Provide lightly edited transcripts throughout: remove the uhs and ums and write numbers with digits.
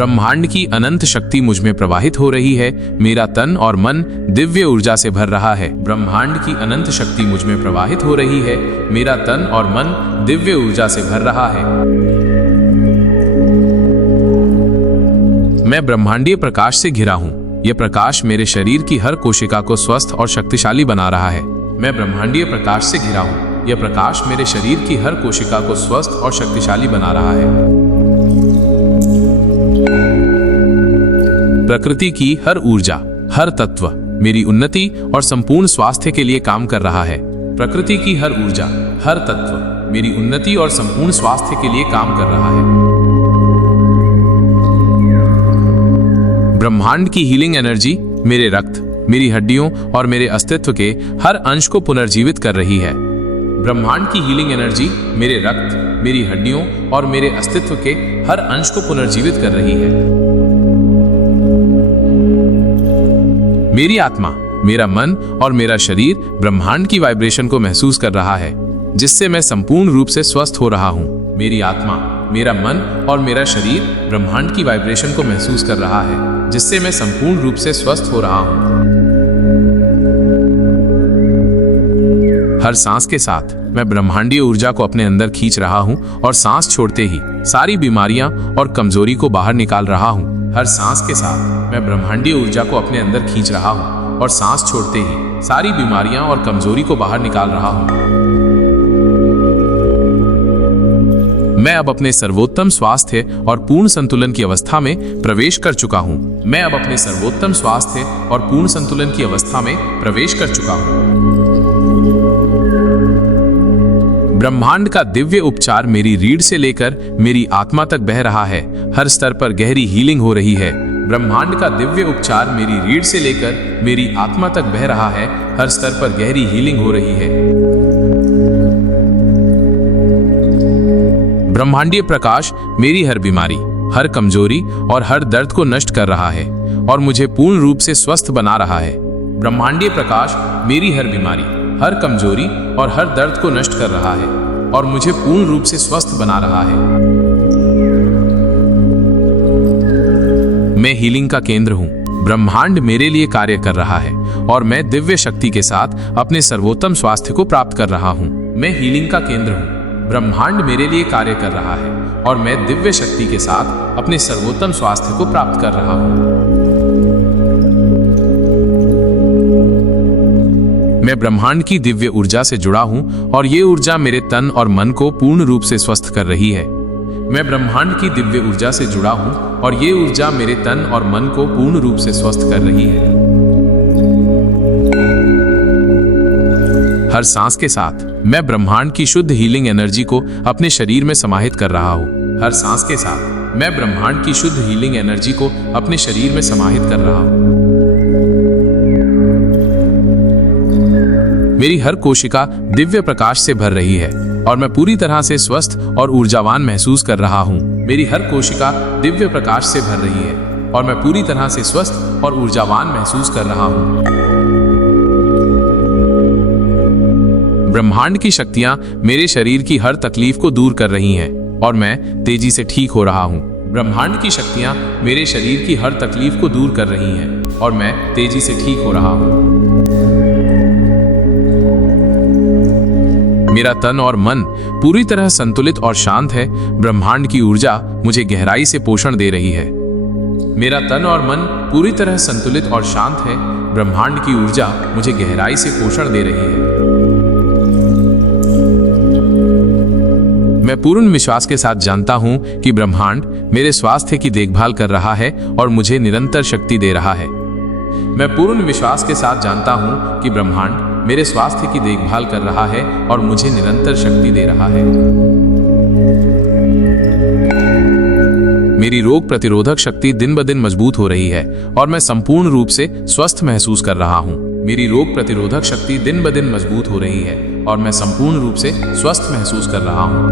ब्रह्मांड की अनंत शक्ति मुझ में प्रवाहित हो रही है। मेरा तन और मन दिव्य ऊर्जा से भर रहा है। ब्रह्मांड की अनंत शक्ति मुझ में प्रवाहित हो रही है। मेरा तन और मन दिव्य ऊर्जा से भर रहा है। मैं ब्रह्मांडीय प्रकाश से घिरा हूँ। यह प्रकाश मेरे शरीर की हर कोशिका को स्वस्थ और शक्तिशाली बना रहा है। मैं ब्रह्मांडीय प्रकाश से घिरा हूँ। यह प्रकाश मेरे शरीर की हर कोशिका को स्वस्थ और शक्तिशाली बना रहा है। प्रकृति की हर ऊर्जा, हर तत्व मेरी उन्नति और संपूर्ण स्वास्थ्य के लिए काम कर रहा है। प्रकृति की हर ऊर्जा, हर तत्व मेरी उन्नति और संपूर्ण स्वास्थ्य के लिए काम कर रहा है। ब्रह्मांड की हीलिंग एनर्जी मेरे रक्त, मेरी हड्डियों और मेरे अस्तित्व के हर अंश को पुनर्जीवित कर रही है। ब्रह्मांड की हीलिंग एनर्जी मेरे रक्त, मेरी हड्डियों और मेरे अस्तित्व के हर अंश को पुनर्जीवित कर रही है। मेरी आत्मा, मेरा मन और मेरा शरीर ब्रह्मांड की वाइब्रेशन को महसूस कर रहा है, जिससे मैं संपूर्ण रूप से स्वस्थ हो रहा हूँ। मेरी आत्मा, मेरा मन और मेरा शरीर ब्रह्मांड की वाइब्रेशन को महसूस कर रहा है, जिससे मैं संपूर्ण रूप से स्वस्थ हो रहा हूँ। हर सांस के साथ मैं ब्रह्मांडीय ऊर्जा को अपने अंदर खींच रहा हूँ और सांस छोड़ते ही सारी बीमारियां और कमजोरी को बाहर निकाल रहा हूँ। हर सांस के साथ मैं ब्रह्मांडीय ऊर्जा को अपने अंदर खींच रहा हूँ और सांस छोड़ते ही सारी बीमारियां और कमजोरी को बाहर निकाल रहा हूँ। मैं अब अपने सर्वोत्तम स्वास्थ्य और पूर्ण संतुलन की अवस्था में प्रवेश कर चुका हूँ। मैं अब अपने सर्वोत्तम स्वास्थ्य और पूर्ण संतुलन की अवस्था में प्रवेश कर चुका हूँ। ब्रह्मांड का दिव्य उपचार मेरी रीढ़ से लेकर मेरी आत्मा तक बह रहा है। हर स्तर पर गहरी हीलिंग हो रही है। ब्रह्मांड का दिव्य उपचार मेरी रीढ़ से लेकर मेरी आत्मा तक बह रहा है। हर स्तर पर गहरी हीलिंग हो रही है। ब्रह्मांडीय प्रकाश मेरी हर बीमारी, हर कमजोरी और हर दर्द को नष्ट कर रहा है और मुझे पूर्ण रूप से स्वस्थ बना रहा है। ब्रह्मांडीय प्रकाश मेरी हर बीमारी, हर कमजोरी और हर दर्द को नष्ट कर रहा है और मुझे पूर्ण रूप से स्वस्थ बना रहा है। मैं हीलिंग का केंद्र हूँ। ब्रह्मांड मेरे लिए कार्य कर रहा है और मैं दिव्य शक्ति के साथ अपने सर्वोत्तम स्वास्थ्य को प्राप्त कर रहा हूँ। मैं हीलिंग का केंद्र हूँ। ब्रह्मांड मेरे लिए कार्य कर रहा है और मैं दिव्य शक्ति के साथ अपने सर्वोत्तम स्वास्थ्य को प्राप्त कर रहा हूँ। मैं ब्रह्मांड की दिव्य ऊर्जा से जुड़ा हूँ और ये ऊर्जा मेरे तन और मन को पूर्ण रूप से स्वस्थ कर रही है। मैं ब्रह्मांड की दिव्य ऊर्जा से जुड़ा हूँ और ये ऊर्जा मेरे तन और मन को पूर्ण रूप से स्वस्थ कर रही है। हर सांस के साथ मैं ब्रह्मांड की शुद्ध हीलिंग एनर्जी को अपने शरीर में समाहित कर रहा हूँ। हर सांस के साथ मैं ब्रह्मांड की शुद्ध हीलिंग एनर्जी को अपने शरीर में समाहित कर रहा हूँ। मेरी हर कोशिका दिव्य प्रकाश से भर रही है और मैं पूरी तरह से स्वस्थ और ऊर्जावान महसूस कर रहा हूँ। मेरी हर कोशिका दिव्य प्रकाश से भर रही है और मैं पूरी तरह से स्वस्थ और ऊर्जावान महसूस कर रहा हूँ। ब्रह्मांड की शक्तियाँ मेरे शरीर की हर तकलीफ को दूर कर रही हैं और मैं तेजी से ठीक हो रहा हूँ। ब्रह्मांड की शक्तियाँ मेरे शरीर की हर तकलीफ को दूर कर रही हैं और मैं तेजी से ठीक हो रहा हूँ। मेरा तन और मन पूरी तरह संतुलित और शांत है। ब्रह्मांड की ऊर्जा मुझे गहराई से पोषण दे रही है। मेरा तन और मन पूरी तरह संतुलित और शांत है। ब्रह्मांड की ऊर्जा मुझे गहराई से पोषण दे रही है। मैं पूर्ण विश्वास के साथ जानता हूं कि ब्रह्मांड मेरे स्वास्थ्य की देखभाल कर रहा है और मुझे निरंतर शक्ति दे रहा है। मैं पूर्ण विश्वास के साथ जानता हूं कि ब्रह्मांड मेरे स्वास्थ्य की देखभाल कर रहा है और मुझे निरंतर शक्ति दे रहा है। मेरी रोग प्रतिरोधक शक्ति दिन ब दिन मजबूत हो रही है और मैं संपूर्ण रूप से स्वस्थ महसूस कर रहा हूँ। मेरी रोग प्रतिरोधक शक्ति दिन ब दिन मजबूत हो रही है और मैं संपूर्ण रूप से स्वस्थ महसूस कर रहा हूँ।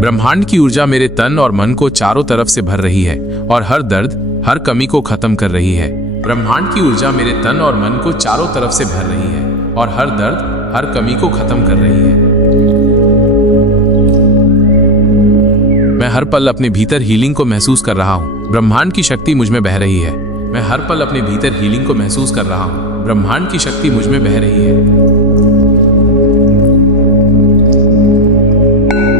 ब्रह्मांड की ऊर्जा मेरे तन और मन को चारों तरफ से भर रही है और हर दर्द, हर कमी को खत्म कर रही है। ब्रह्मांड की ऊर्जा मेरे तन और मन को चारों तरफ से भर रही है और हर दर्द, हर कमी को खत्म कर रही है। हर पल अपने भीतर हीलिंग को महसूस कर रहा हूँ। ब्रह्मांड की शक्ति मुझ में बह रही है। मैं हर पल अपने भीतर हीलिंग को महसूस कर रहा हूँ। ब्रह्मांड की शक्ति मुझ में बह रही है।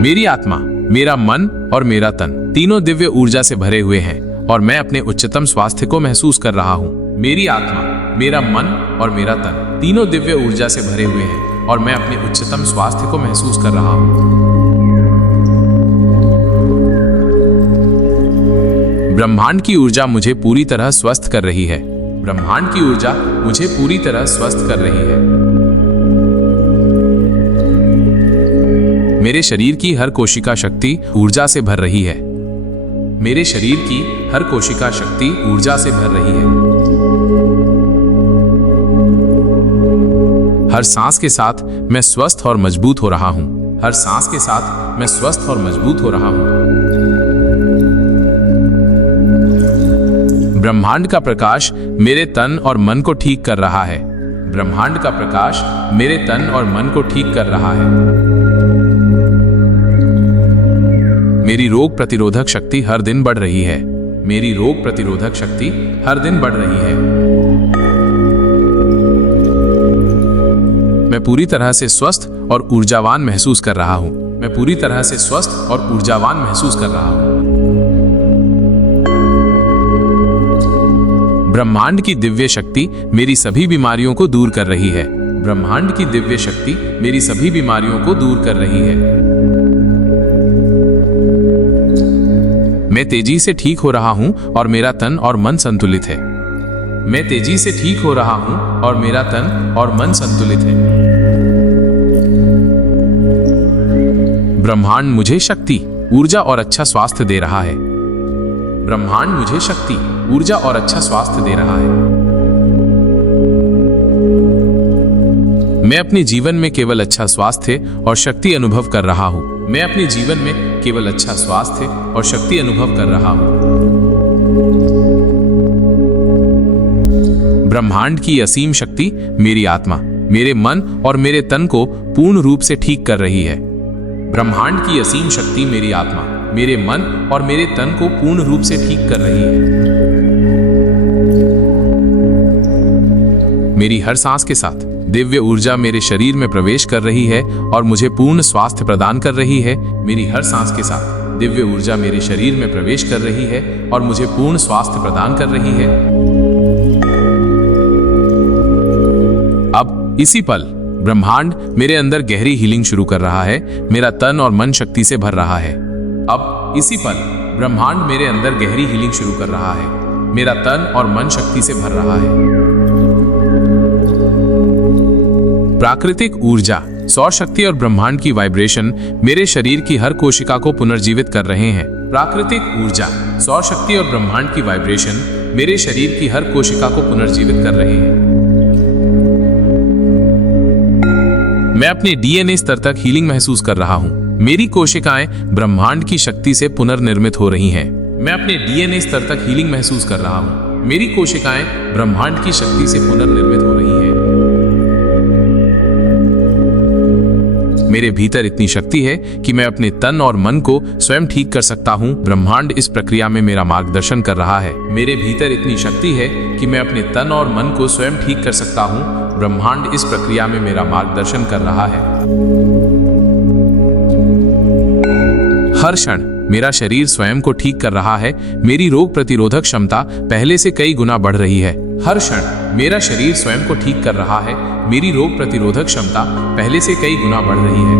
मेरी आत्मा, मेरा मन और मेरा तन तीनों दिव्य ऊर्जा से भरे हुए हैं और मैं अपने उच्चतम स्वास्थ्य को महसूस कर रहा हूँ। मेरी आत्मा, मेरा मन और मेरा तन तीनों दिव्य ऊर्जा से भरे हुए हैं और मैं अपने उच्चतम स्वास्थ्य को महसूस कर रहा हूँ। ब्रह्मांड की ऊर्जा मुझे पूरी तरह स्वस्थ कर रही है। ब्रह्मांड की ऊर्जा मुझे पूरी तरह स्वस्थ कर रही है। मेरे शरीर की हर कोशिका शक्ति ऊर्जा से भर रही है। मेरे शरीर की हर कोशिका शक्ति ऊर्जा से भर रही है। हर सांस के साथ मैं स्वस्थ और मजबूत हो रहा हूं। हर सांस के साथ मैं स्वस्थ और मजबूत हो रहा हूं। ब्रह्मांड का प्रकाश मेरे तन और मन को ठीक कर रहा है। ब्रह्मांड का प्रकाश मेरे तन और मन को ठीक कर रहा है। मेरी रोग प्रतिरोधक शक्ति हर दिन बढ़ रही है। मेरी रोग प्रतिरोधक शक्ति हर दिन बढ़ रही है। मैं पूरी तरह से स्वस्थ और ऊर्जावान महसूस कर रहा हूं। मैं पूरी तरह से स्वस्थ और ऊर्जावान महसूस कर रहा हूं। ब्रह्मांड की दिव्य शक्ति मेरी सभी बीमारियों को दूर कर रही है। ब्रह्मांड की दिव्य शक्ति मेरी सभी बीमारियों को दूर कर रही है। मैं तेजी से ठीक हो रहा हूं और मेरा तन और मन संतुलित है। मैं तेजी से ठीक हो रहा हूं और मेरा तन और मन संतुलित है। ब्रह्मांड मुझे शक्ति, ऊर्जा और अच्छा स्वास्थ्य दे रहा है। ब्रह्मांड मुझे शक्ति, ऊर्जा और अच्छा स्वास्थ्य दे रहा है। मैं अपने जीवन में केवल अच्छा स्वास्थ्य और शक्ति अनुभव कर रहा हूं। मैं अपने जीवन में केवल अच्छा स्वास्थ्य और शक्ति अनुभव कर रहा हूं। ब्रह्मांड की असीम शक्ति मेरी आत्मा, मेरे मन और मेरे तन को पूर्ण रूप से ठीक कर रही है। ब्रह्मांड की असीम शक्ति मेरी आत्मा, मेरे मन और मेरे तन को पूर्ण रूप से ठीक कर रही है। मेरी हर सांस के साथ दिव्य ऊर्जा मेरे शरीर में प्रवेश कर रही है और मुझे पूर्ण स्वास्थ्य प्रदान कर रही है। मेरी हर सांस के साथ दिव्य ऊर्जा मेरे शरीर में प्रवेश कर रही है और मुझे पूर्ण स्वास्थ्य प्रदान कर रही है। अब इसी पल ब्रह्मांड मेरे अंदर गहरी हीलिंग शुरू कर रहा है। मेरा तन और मन शक्ति से भर रहा है। अब इसी पल ब्रह्मांड मेरे अंदर गहरी हीलिंग शुरू कर रहा है। मेरा तन और मन शक्ति से भर रहा है। प्राकृतिक ऊर्जा, सौर शक्ति और ब्रह्मांड की वाइब्रेशन मेरे शरीर की हर कोशिका को पुनर्जीवित कर रहे हैं। प्राकृतिक ऊर्जा, सौर शक्ति और ब्रह्मांड की वाइब्रेशन मेरे शरीर की हर कोशिका को पुनर्जीवित कर रहे हैं। मैं अपने डीएनए स्तर तक हीलिंग महसूस कर रहा हूं। मेरी कोशिकाएं ब्रह्मांड की शक्ति से पुनर्निर्मित हो रही हैं। मैं अपने डीएनए स्तर तक हीलिंग महसूस कर रहा हूं। मेरी कोशिकाएं ब्रह्मांड की शक्ति से पुनर्निर्मित हो रही हैं। मेरे भीतर इतनी शक्ति है कि मैं अपने तन और मन को स्वयं ठीक कर सकता हूं। ब्रह्मांड इस प्रक्रिया में मेरा मार्गदर्शन कर रहा है। मेरे भीतर इतनी शक्ति है कि मैं अपने तन और मन को स्वयं ठीक कर सकता हूं। ब्रह्मांड इस प्रक्रिया में मेरा मार्गदर्शन कर रहा है। हर क्षण मेरा शरीर स्वयं को ठीक कर रहा है। मेरी रोग प्रतिरोधक क्षमता पहले से कई गुना बढ़ रही है। हर क्षण मेरा शरीर स्वयं को ठीक कर रहा है। मेरी रोग प्रतिरोधक क्षमता पहले से कई गुना बढ़ रही है।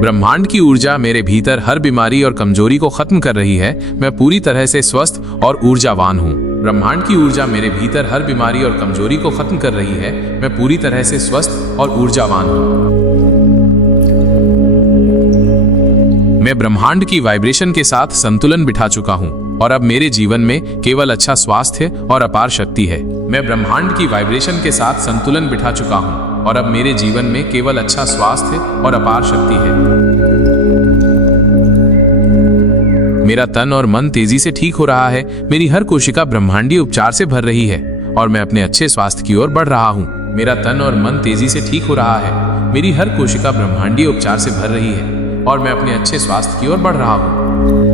ब्रह्मांड की ऊर्जा मेरे भीतर हर बीमारी और कमजोरी को खत्म कर रही है। मैं पूरी तरह से स्वस्थ और ऊर्जावान हूँ। ब्रह्मांड की ऊर्जा मेरे भीतर हर बीमारी और कमजोरी को खत्म कर रही है। मैं पूरी तरह से स्वस्थ और ऊर्जावान हूँ। मैं ब्रह्मांड की वाइब्रेशन के साथ संतुलन बिठा चुका हूँ और अब मेरे जीवन में केवल अच्छा स्वास्थ्य और अपार शक्ति है। मैं ब्रह्मांड की वाइब्रेशन के साथ संतुलन बिठा चुका हूँ और अब मेरे जीवन में केवल अच्छा स्वास्थ्य और अपार शक्ति है। मेरा तन और मन तेजी से ठीक हो रहा है। मेरी हर कोशिका ब्रह्मांडीय उपचार से भर रही है और मैं अपने अच्छे स्वास्थ्य की ओर बढ़ रहा हूँ। मेरा तन और मन तेजी से ठीक हो रहा है। मेरी हर कोशिका ब्रह्मांडीय उपचार से भर रही है और मैं अपने अच्छे स्वास्थ्य की ओर बढ़ रहा हूँ।